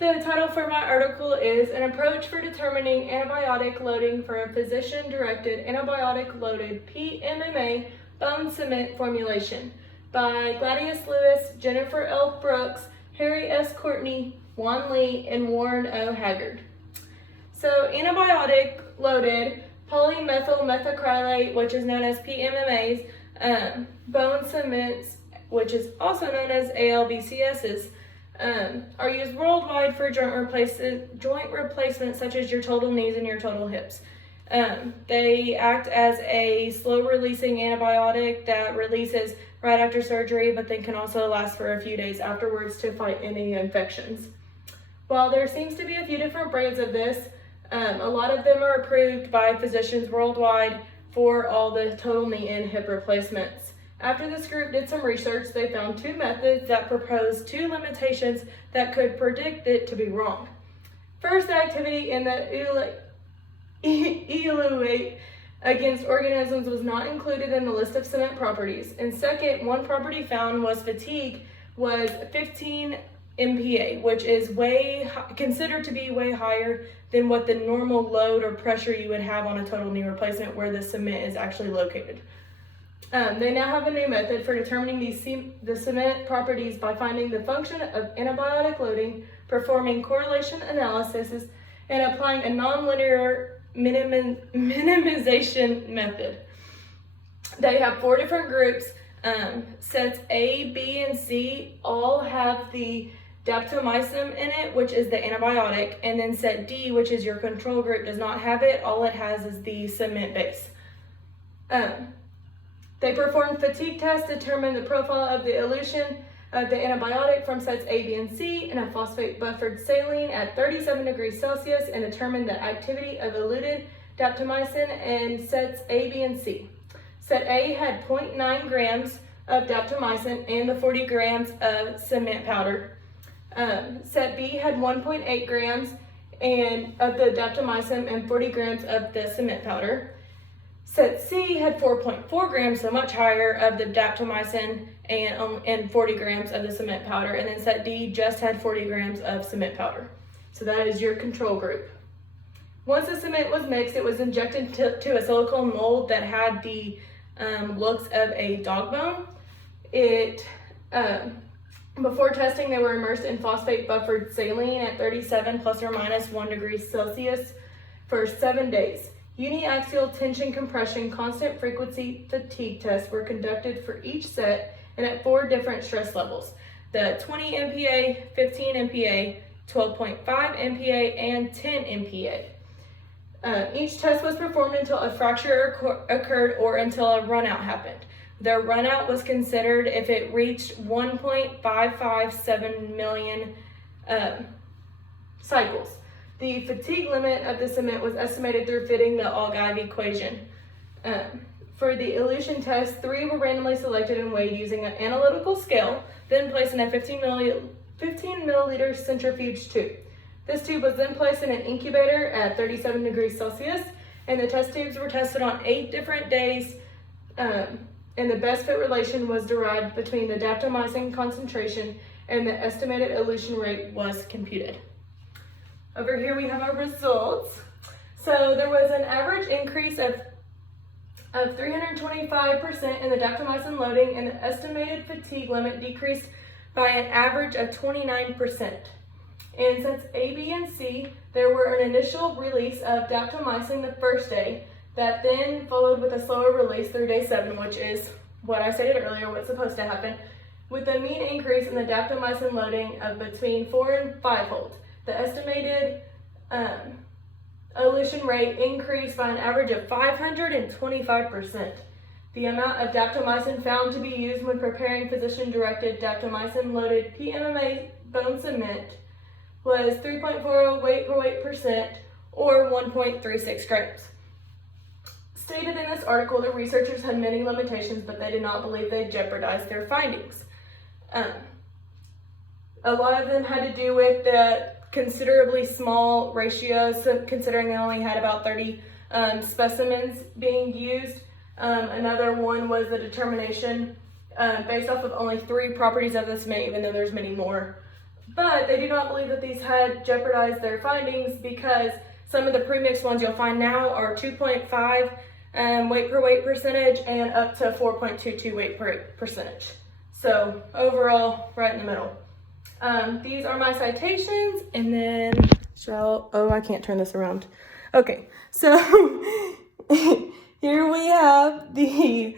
The title for my article is An Approach for Determining Antibiotic Loading for a Physician-Directed Antibiotic-Loaded PMMA Bone Cement Formulation by Gladius Lewis, Jennifer L. Brooks, Harry S. Courtney, Juan Lee, and Warren O. Haggard. So antibiotic-loaded polymethyl methacrylate, which is known as PMMAs, bone cements, which is also known as ALBCSs, are used worldwide for joint replacement such as your total knees and your total hips. They act as a slow-releasing antibiotic that releases right after surgery, but then can also last for a few days afterwards to fight any infections. While there seems to be a few different brands of this, a lot of them are approved by physicians worldwide for all the total knee and hip replacements. After this group did some research, they found two methods that proposed two limitations that could predict it to be wrong. First, the activity in the eluate against organisms was not included in the list of cement properties. And second, one property found was fatigue was 15 MPa, which is considered to be way higher than what the normal load or pressure you would have on a total knee replacement where the cement is actually located. They now have a new method for determining the cement properties by finding the function of antibiotic loading, performing correlation analysis, and applying a nonlinear minimization method. They have four different groups. Sets A, B, and C all have the daptomycin in it, which is the antibiotic, and then set D, which is your control group, does not have it. All it has is the cement base. They performed fatigue tests to determine the profile of the elution of the antibiotic from sets A, B, and C in a phosphate buffered saline at 37 degrees Celsius and determined the activity of eluted daptomycin in sets A, B, and C. Set A had 0.9 grams of daptomycin and the 40 grams of cement powder. Set B had 1.8 grams of the daptomycin and 40 grams of the cement powder. Set C had 4.4 grams, so much higher, of the daptomycin and 40 grams of the cement powder. And then set D just had 40 grams of cement powder. So that is your control group. Once the cement was mixed, it was injected to a silicone mold that had the looks of a dog bone. Before testing, they were immersed in phosphate buffered saline at 37 plus or minus 1 degree Celsius for 7 days. Uniaxial tension compression constant frequency fatigue tests were conducted for each set and at 4 different stress levels: the 20 MPa, 15 MPa, 12.5 MPa, and 10 MPa. Each test was performed until a fracture occurred or until a runout happened. The runout was considered if it reached 1.557 million cycles. The fatigue limit of the cement was estimated through fitting the Algive equation. For the elution test, 3 were randomly selected and weighed using an analytical scale, then placed in a 15 milliliter centrifuge tube. This tube was then placed in an incubator at 37 degrees Celsius, and the test tubes were tested on 8 different days, and the best fit relation was derived between the daptomycin concentration and the estimated elution rate was computed. Over here we have our results. So there was an average increase of 325% in the daptomycin loading, and the estimated fatigue limit decreased by an average of 29%. And since A, B, and C, there were an initial release of daptomycin the first day that then followed with a slower release through day 7, which is what I stated earlier, what's supposed to happen, with a mean increase in the daptomycin loading of between 4 and 5-fold. The estimated elution rate increased by an average of 525%. The amount of daptomycin found to be used when preparing physician-directed daptomycin-loaded PMMA bone cement was 3.40 weight per weight percent, or 1.36 grams. Stated in this article, the researchers had many limitations, but they did not believe they jeopardized their findings. A lot of them had to do with the considerably small ratios, considering they only had about 30 specimens being used. Another one was the determination based off of only 3 properties of the cement, even though there's many more. But they do not believe that these had jeopardized their findings because some of the premixed ones you'll find now are 2.5 weight per weight percentage and up to 4.22 weight per percentage. So overall, right in the middle. These are my citations, and then I can't turn this around. Okay, so here we have the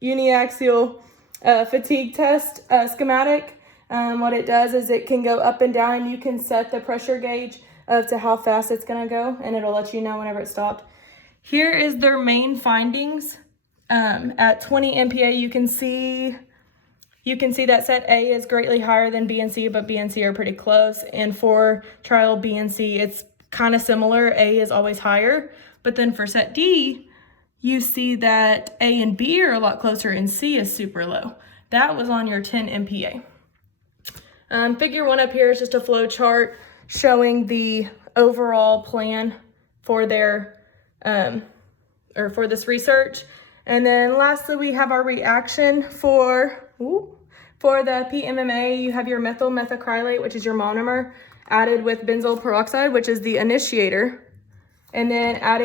uniaxial fatigue test schematic. What it does is it can go up and down, and you can set the pressure gauge to how fast it's gonna go, and it'll let you know whenever it stopped. Here is their main findings. At 20 MPa, you can see that set A is greatly higher than B and C, but B and C are pretty close. And for trial B and C, it's kind of similar. A is always higher, but then for set D, you see that A and B are a lot closer and C is super low. That was on your 10 MPa. Figure 1 up here is just a flow chart showing the overall plan for their, for this research. And then lastly, we have our reaction for the PMMA. You have your methyl methacrylate, which is your monomer, added with benzoyl peroxide, which is the initiator, and then adding